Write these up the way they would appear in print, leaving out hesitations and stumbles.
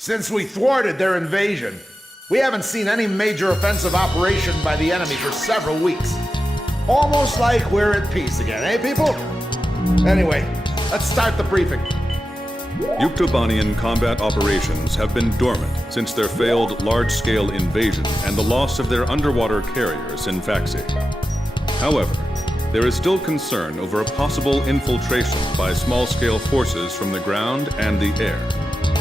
Since we thwarted their invasion, we haven't seen any major offensive operation by the enemy for several weeks. Almost like we're at peace again, eh, people? Anyway, let's start the briefing. Yuktobanian combat operations have been dormant since their failed large-scale invasion and the loss of their underwater carrier, Sinfaxi. However, there is still concern over a possible infiltration by small-scale forces from the ground and the air.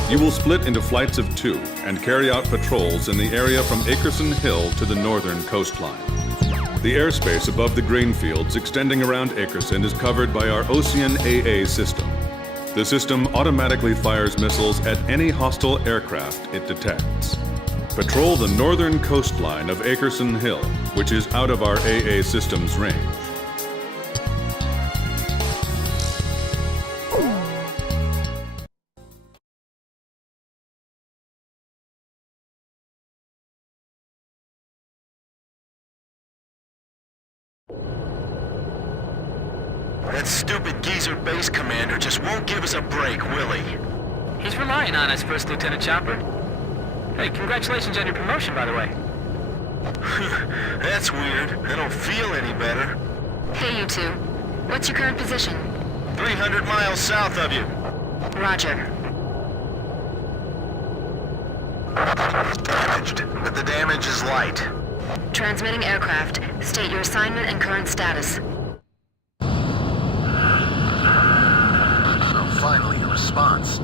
You will split into flights of 2 and carry out patrols in the area from Akerson Hill to the northern coastline. The airspace above the grain fields extending around Akerson is covered by our Ocean AA system. The system automatically fires missiles at any hostile aircraft it detects. Patrol the northern coastline of Akerson Hill, which is out of our AA system's range. That stupid geezer base commander just won't give us a break, will he? He's relying on us, First Lieutenant Chopper. Hey, congratulations on your promotion, by the way. That's weird. I don't feel any better. Hey, you two. What's your current position? 300 miles south of you. Roger. Damaged, but the damage is light. Transmitting aircraft. State your assignment and current status. Finally, a response.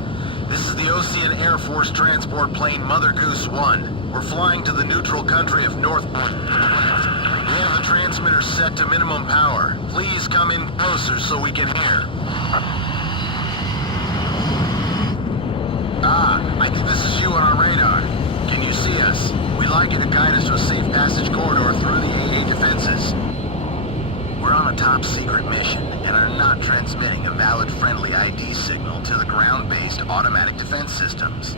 This is the Ocean Air Force transport plane Mother Goose 1. We're flying to the neutral country of North... We have the transmitter set to minimum power. Please come in closer so we can hear. I think this is you on our radar. Can you see us? We'd like you to guide us to a safe passage corridor through the AA defenses. We're on a top-secret mission and are not transmitting a valid friendly ID signal to the ground-based automatic defense systems.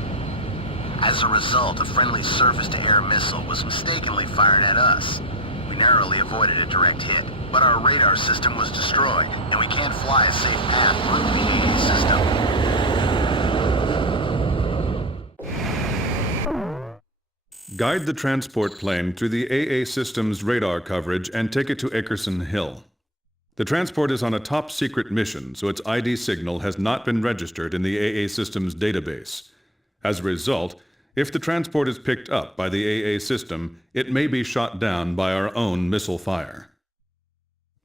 As a result, a friendly surface-to-air missile was mistakenly fired at us. We narrowly avoided a direct hit, but our radar system was destroyed, and we can't fly a safe path through the AA system. Guide the transport plane through the AA system's radar coverage and take it to Akerson Hill. The transport is on a top-secret mission, so its ID signal has not been registered in the AA system's database. As a result, if the transport is picked up by the AA system, it may be shot down by our own missile fire.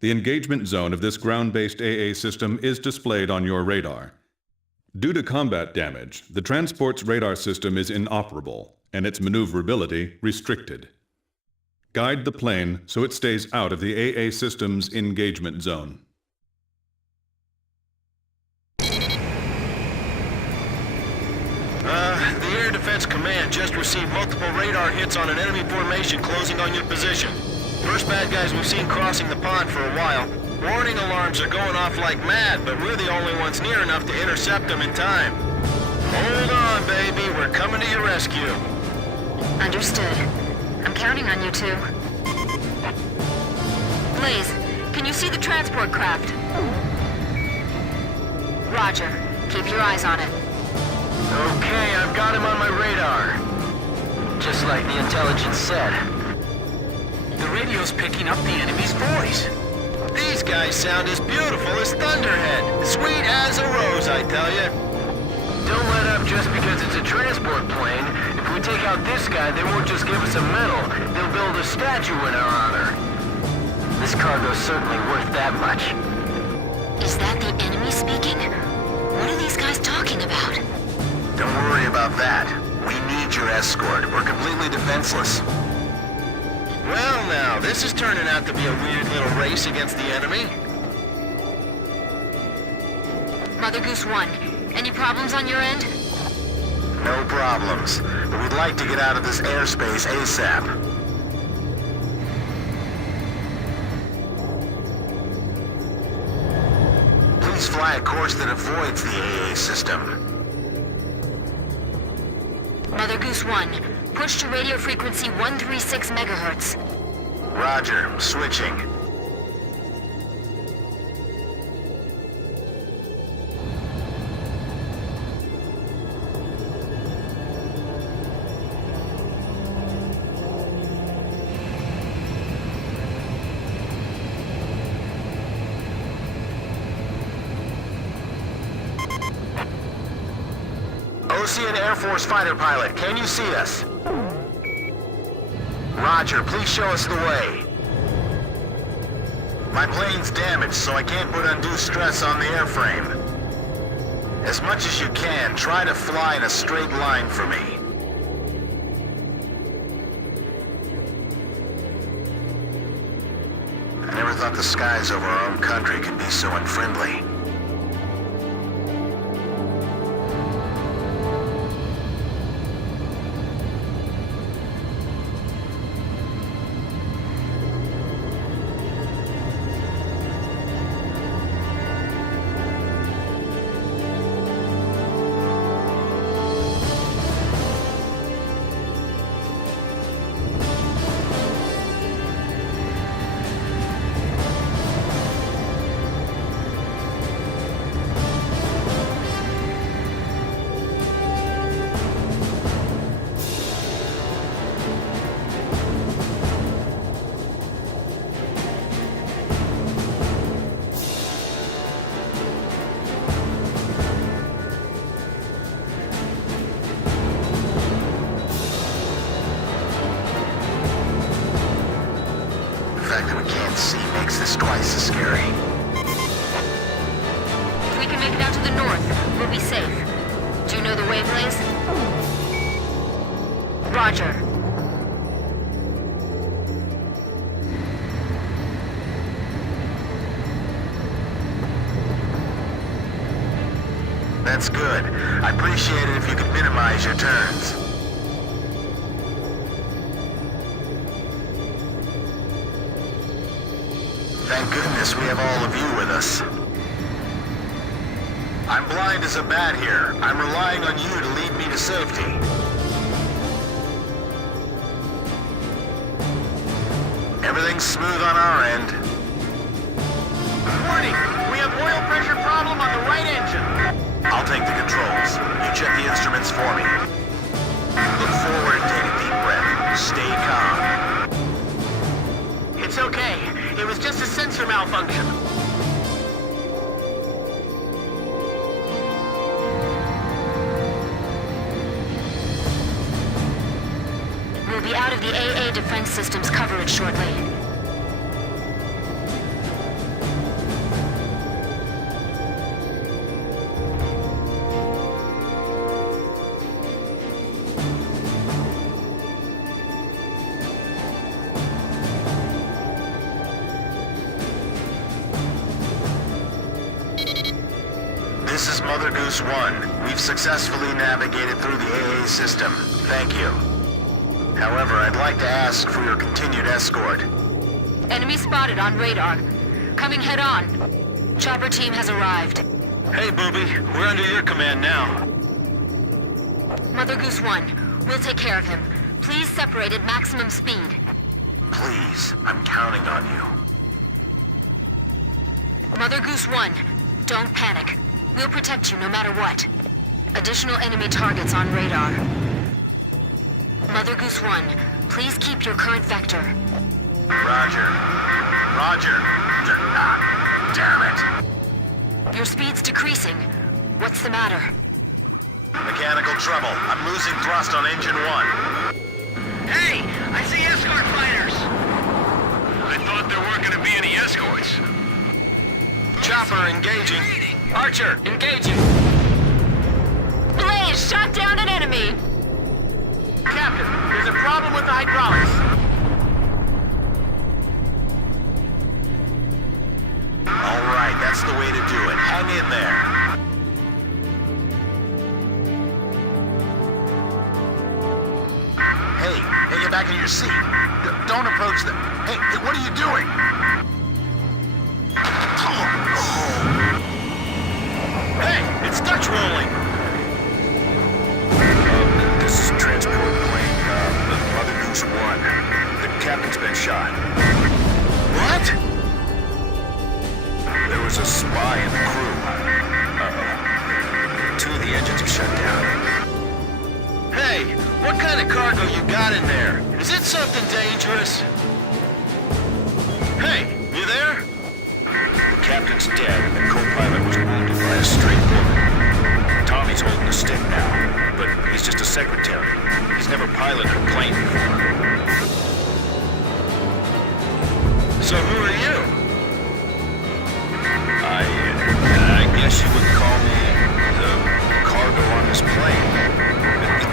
The engagement zone of this ground-based AA system is displayed on your radar. Due to combat damage, the transport's radar system is inoperable, and its maneuverability restricted. Guide the plane so it stays out of the AA system's engagement zone. The Air Defense Command just received multiple radar hits on an enemy formation closing on your position. First bad guys we've seen crossing the pond for a while. Warning alarms are going off like mad, but we're the only ones near enough to intercept them in time. Hold on, baby. We're coming to your rescue. Understood. I'm counting on you two. Blaze, can you see the transport craft? Roger. Keep your eyes on it. Okay, I've got him on my radar. Just like the intelligence said. The radio's picking up the enemy's voice. These guys sound as beautiful as Thunderhead. Sweet as a rose, I tell you. Don't let up just because it's a transport plane. If we take out this guy, they won't just give us a medal. They'll build a statue in our honor. This cargo's certainly worth that much. Is that the enemy speaking? What are these guys talking about? Don't worry about that. We need your escort. We're completely defenseless. Well now, this is turning out to be a weird little race against the enemy. Mother Goose 1, any problems on your end? No problems. But we'd like to get out of this airspace ASAP. Please fly a course that avoids the AA system. Mother Goose 1, push to radio frequency 136 megahertz. Roger, switching. see an Air Force fighter pilot. Can you see us? Roger, please show us the way. My plane's damaged, so I can't put undue stress on the airframe. As much as you can, try to fly in a straight line for me. I never thought the skies over our own country could be so unfriendly. The fact that we can't see makes this twice as scary. If we can make it out to the north, we'll be safe. Do you know the way, Blaze? Roger. That's good. I'd appreciate it if you could minimize your turns. Thank goodness we have all of you with us. I'm blind as a bat here. I'm relying on you to lead me to safety. Everything's smooth on our end. Warning! We have oil pressure problem on the right engine. I'll take the controls. You check the instruments for me. Look forward and take a deep breath. Stay calm. It's okay. It was just a sensor malfunction. We'll be out of the AA defense system's coverage shortly. This is Mother Goose 1. We've successfully navigated through the AA system. Thank you. However, I'd like to ask for your continued escort. Enemy spotted on radar. Coming head on. Chopper team has arrived. Hey, Booby. We're under your command now. Mother Goose 1, we'll take care of him. Please separate at maximum speed. Please, I'm counting on you. Mother Goose 1, don't panic. We'll protect you no matter what. Additional enemy targets on radar. Mother Goose 1, please keep your current vector. Roger. Roger. Damn it. Your speed's decreasing. What's the matter? Mechanical trouble. I'm losing thrust on engine 1. Hey! I see escort fighters! I thought there weren't gonna be any escorts. Chopper engaging. Archer, engaging. Blaze shot down an enemy! Captain, there's a problem with the hydraulics. All right, that's the way to do it. Hang in there. Hey, get back in your seat. Don't approach them. Hey, what are you doing? Hey, it's Dutch rolling. This is a transport plane, Mother Goose 1. The captain's been shot. What? There was a spy in the crew. Two of the engines are shut down. Hey, what kind of cargo you got in there? Is it something dangerous? Hey, you there? The captain's dead, and the co-pilot was wounded by a stray bullet. Tommy's holding the stick now, but He's just a secretary. He's never piloted a plane before. So who are you? I guess you would call me the cargo on this plane.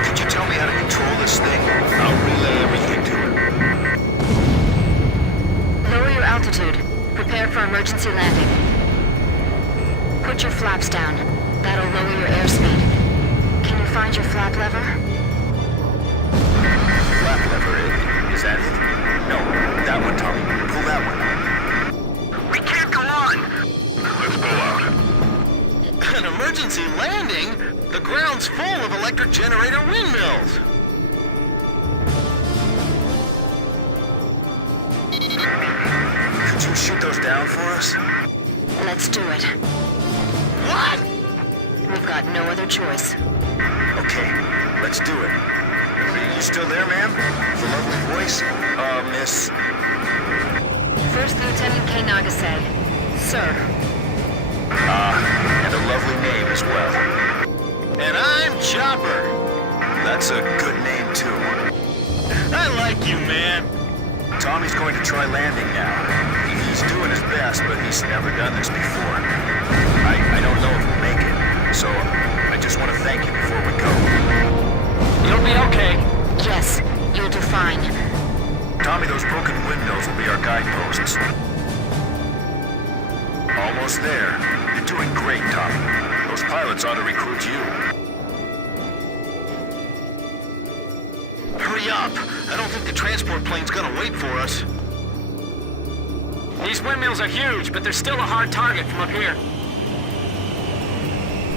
Could you tell me how to control this thing? I'll relay everything to it. Lower your altitude. Prepare for emergency landing. Put your flaps down. That'll lower your airspeed. Can you find your flap lever? Flap lever, is that it? No, that one, Tommy. Pull that one. We can't go on! Let's go out. An emergency landing? The ground's full of electric generator windmills! Could you shoot those down for us? Let's do it. What? We've got no other choice. Okay, let's do it. Are you still there, ma'am? The lovely voice? Miss... First Lieutenant K. Nagase. Sir. And a lovely name as well. And I'm Chopper. That's a good name, too. I like you, man. Tommy's going to try landing now. He's doing his best, but he's never done this before. I don't know if we'll make it, so I just want to thank you before we go. You'll be okay. Yes, you'll do fine. Tommy, those broken windmills will be our guideposts. Almost there. You're doing great, Tommy. Those pilots ought to recruit you. Hurry up. I don't think the transport plane's gonna wait for us. These windmills are huge, but they're still a hard target from up here.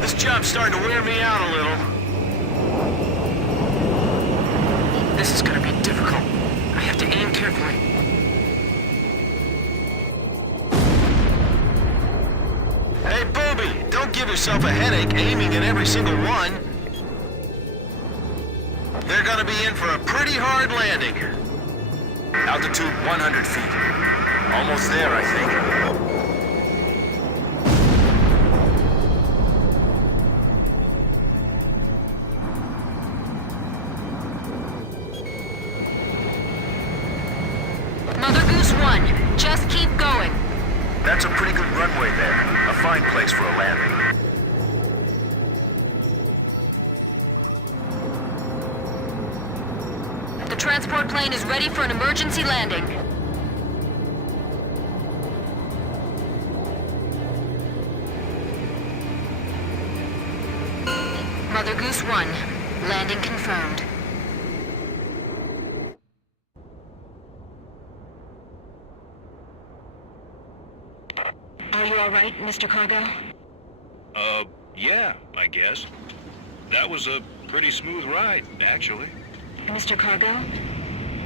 This job's starting to wear me out a little. This is gonna be difficult. I have to aim carefully. Hey, Booby, don't give yourself a headache aiming at every single one. They're gonna be in for a pretty hard landing. Altitude 100 feet. Almost there, I think. Mother Goose 1, just keep going. That's a pretty good runway there. A fine place for a landing. The transport plane is ready for an emergency landing. Mother Goose 1, landing confirmed. Are you all right, Mr. Cargo? Yeah, I guess. That was a pretty smooth ride, actually. Mr. Cargo,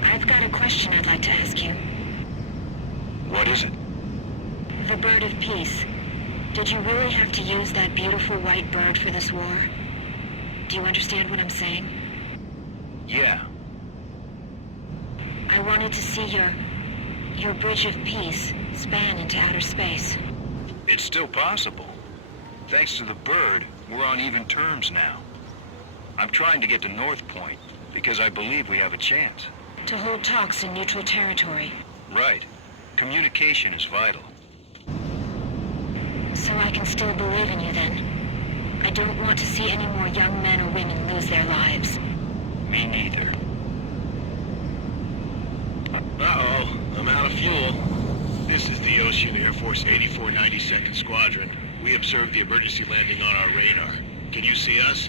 I've got a question I'd like to ask you. What is it? The Bird of Peace. Did you really have to use that beautiful white bird for this war? Do you understand what I'm saying? Yeah. I wanted to see your Bridge of Peace span into outer space. It's still possible. Thanks to the bird, we're on even terms now. I'm trying to get to North Point, because I believe we have a chance. To hold talks in neutral territory. Right. Communication is vital. So I can still believe in you then. I don't want to see any more young men or women lose their lives. Me neither. Uh-oh, I'm out of fuel. This is the Ocean Air Force 8492nd Squadron. We observed the emergency landing on our radar. Can you see us?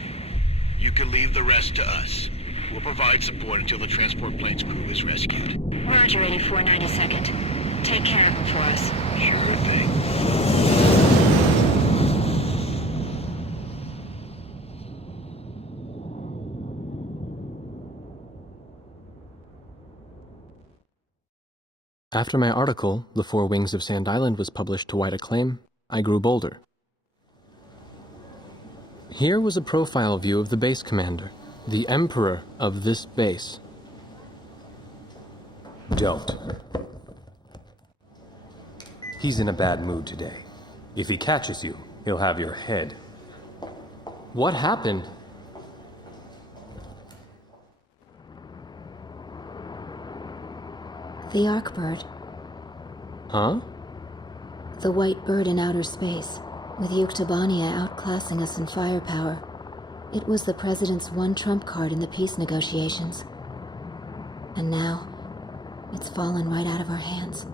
You can leave the rest to us. We'll provide support until the transport plane's crew is rescued. Roger, 8492nd. Take care of him for us. Sure thing. After my article, The Four Wings of Sand Island, was published to wide acclaim, I grew bolder. Here was a profile view of the base commander, the emperor of this base. Don't. He's in a bad mood today. If he catches you, he'll have your head. What happened? The Arcbird. Huh? The white bird in outer space, with Yuktobania outclassing us in firepower. It was the President's one trump card in the peace negotiations. And now, it's fallen right out of our hands.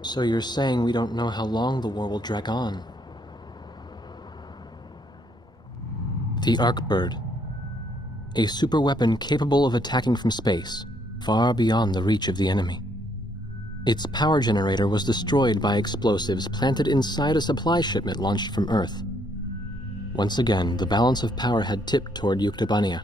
So you're saying we don't know how long the war will drag on? The Arcbird. A superweapon capable of attacking from space, far beyond the reach of the enemy. Its power generator was destroyed by explosives planted inside a supply shipment launched from Earth. Once again, the balance of power had tipped toward Yuktobania.